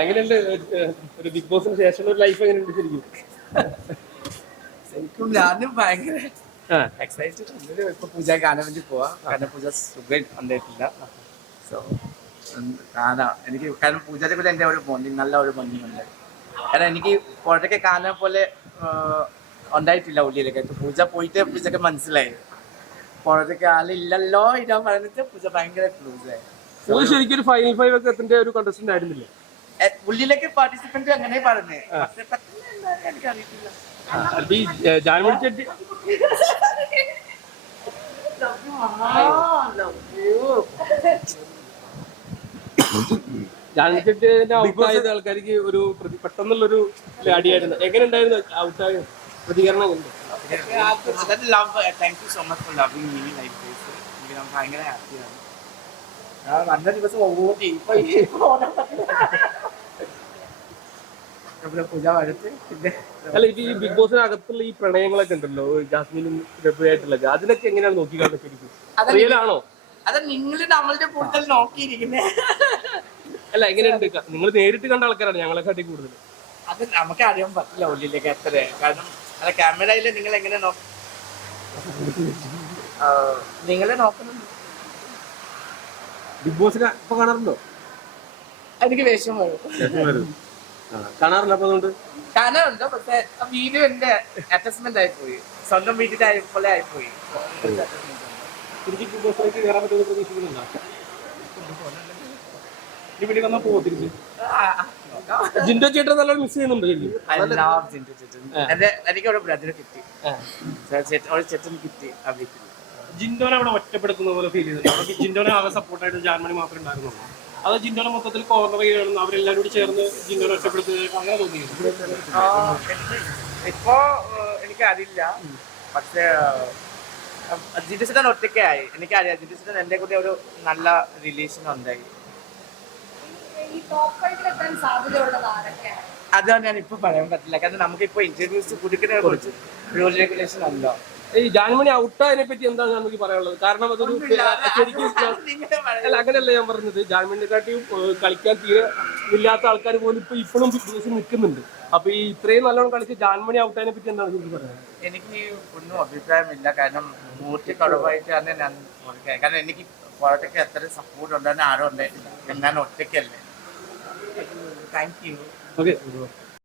എങ്ങനെയുണ്ട്? ഒരു ബിഗ് ബോസിന് ശേഷമുള്ള ഒരു ലൈഫ് എങ്ങനെയുണ്ട് ശരിക്കും? ശരിക്കും ഞാനും ഭയങ്കര എക്സൈറ്റഡ് ഉണ്ട് ഇപ്പൊ പൂജ കാണാൻ വേണ്ടി പോവാ. കാരണം പൂജ സുഖം വന്നിട്ടില്ല. സോ കാണാം എനിക്ക് കാരണം പൂജയുടെ കൂടെ എന്റെ ഒരു ബോണ്ടിങ് നല്ല ഒരു ബോണ്ടിങ് ഉണ്ട്. കാരണം എനിക്ക് പുറത്തൊക്കെ കാണാൻ പോലെ ഉണ്ടായിട്ടില്ല ഉള്ളിലേക്ക്. പൂജ പോയിട്ട് പൂജക്ക് മനസ്സിലായി. പുറത്തേക്ക് ആളില്ലല്ലോ ഇടാൻ പറഞ്ഞിട്ട് പൂജ ഭയങ്കര ക്ലോസ് ആയി ശരിക്കും ഒരു ഫൈനൽ ഫൈവ് ഒക്കെ എത്തിന്റെ ഒരു കണ്ടസ്റ്റന്റ് ആയിരുന്നില്ല ഉള്ളിലേക്ക് പാർട്ടിസിപ്പന്റ് അങ്ങനെ പറഞ്ഞേ പക്ഷെ ജാൻമണി ചെട്ടി ജാൻമണി ചെട്ടിന്റെ ഔട്ടായത് ആൾക്കാർക്ക് ഒരു പ്രതി- പെട്ടെന്നുള്ളൊരു അടിയായിരുന്നു എങ്ങനെ ഉണ്ടായിരുന്നു ഔട്ടായ പ്രതികരണം ഉണ്ട് love love thank you so much for loving me like this എനിക്ക് ഞാൻ ഭയങ്കര ഹാപ്പിയാണ് വന്ന ദിവസം ഓടി. ഇപ്പൊ പറ്റില്ല. പൂജ വഴത്ത് പിന്നെ അല്ല ഇപ്പൊ ഈ ബിഗ് ബോസിനകത്തുള്ള ഈ പ്രണയങ്ങളൊക്കെ ഉണ്ടല്ലോ ജാസ്മിനും ആയിട്ടുള്ളത് അതിനൊക്കെ എങ്ങനെയാണ് നോക്കി കാണുന്നത് ശരിക്കും റിയൽ ആണോ? അത് നിങ്ങൾ നമ്മളുടെ കൂടുതൽ നോക്കിയിരിക്കുന്നേ. അല്ല എങ്ങനെയുണ്ട്? നിങ്ങൾ നേരിട്ട് കണ്ട ആൾക്കാരാണ് ഞങ്ങളെ കാട്ടി കൂടുതൽ അത് നമുക്ക് അറിയാൻ പറ്റില്ല ഉള്ളിലേക്ക് എത്ര. കാരണം അല്ല ക്യാമറയിൽ നിങ്ങൾ എങ്ങനെ നോക്കും നിങ്ങളെ നോക്കുന്നുണ്ട്. ബിഗ് ബോസിനെ ഇപ്പൊ കാണാറുണ്ടോ? എനിക്ക് വേഷം വരും. കാണാറില്ല അപ്പൊ അതുകൊണ്ട്? കാണാറുണ്ട് പക്ഷെ വീഡിയോ എന്റെ അറ്റാച്ച്മെന്റ് സ്വന്തം ആയി പോലെ ആയിപ്പോയി തിരിച്ച് ബിഗ് ബോസിലേക്ക് കയറാൻ പറ്റുമെന്ന് പ്രതീക്ഷിക്കുന്നുണ്ടോ? ഇവിടെ വന്നാൽ പോവോ തിരിച്ച്? ജിൻഡോ ചേട്ടൻ നല്ലോണം മിസ് ചെയ്യുന്നുണ്ട് ശരിക്കും എനിക്ക് അവിടെ ബ്രദർ കിട്ടി. ചേട്ടൻ- ഒരു ചേട്ടൻ കിട്ടി ആ വീട്ടിൽ. ജിൻഡോനെ അവിടെ ഒറ്റപ്പെടുത്തുന്ന പോലെ ഫീൽ ചെയ്തിട്ടുണ്ട്. അവിടെ ജിൻഡോനെ ആകെ സപ്പോർട്ടായിട്ട് ജർമ്മനി മാത്രമേ ഉണ്ടായിരുന്നുള്ളൂ. അത് ജിൻഡോനെ മൊത്തത്തിൽ കോർണർ ചെയ്യുന്നു അവരെല്ലാവരും കൂടി ചേർന്ന് ജിൻഡോനെ ഒറ്റപ്പെടുത്തുക അങ്ങനെ തോന്നിയിരുന്നു എനിക്ക് ഇപ്പോ എനിക്കറിയില്ല. എനിക്ക് അറിയില്ല പക്ഷേ ജിൻഡു സിദ്ധൻ ഒറ്റയ്ക്കായി. എനിക്കറിയാം അജിത് സിദ്ധൻ എന്റെ കൂടെ ഒരു നല്ല റിലേഷൻ ഉണ്ടായി അതാണ് ഞാൻ ഇപ്പൊ പറയാൻ പറ്റില്ല. കാരണം നമുക്ക് ഇപ്പൊ ഇന്റർവ്യൂസ് കൊടുക്കുന്ന കുറച്ച് റൂൾ റെഗുലേഷൻ അല്ലോ ഈ ജാൻമണി ഔട്ടായതിനെ പറ്റി എന്താണ് നമുക്ക് പറയാനുള്ളത്? കാരണം അതൊരു ശരിക്കും അല്ല അങ്ങനെയല്ല ഞാൻ പറഞ്ഞത്. ജാൻമണിനെ കാട്ടി കളിക്കാൻ തീരെ ഇല്ലാത്ത ആൾക്കാർ പോലും ഇപ്പൊ ഇപ്പോഴും ബിഗ് ബോസിൽ നിൽക്കുന്നുണ്ട്. അപ്പൊ ഈ ഇത്രയും നല്ലോണം കളിച്ച് ജാൻമണി ഔട്ടായതിനെ പറ്റി എന്താണ് നിങ്ങൾക്ക് പറയാനുള്ളത്? എനിക്ക് ഒന്നും അഭിപ്രായമില്ല. കാരണം മൂർത്തി തന്നെ ഞാൻ കാരണം എനിക്ക് പുറത്തേക്ക് എത്ര സപ്പോർട്ട് ഉണ്ടെന്ന് ആരും ഉണ്ടായിട്ടില്ല ഞാൻ ഒറ്റയ്ക്കല്ലേ. Thank you okay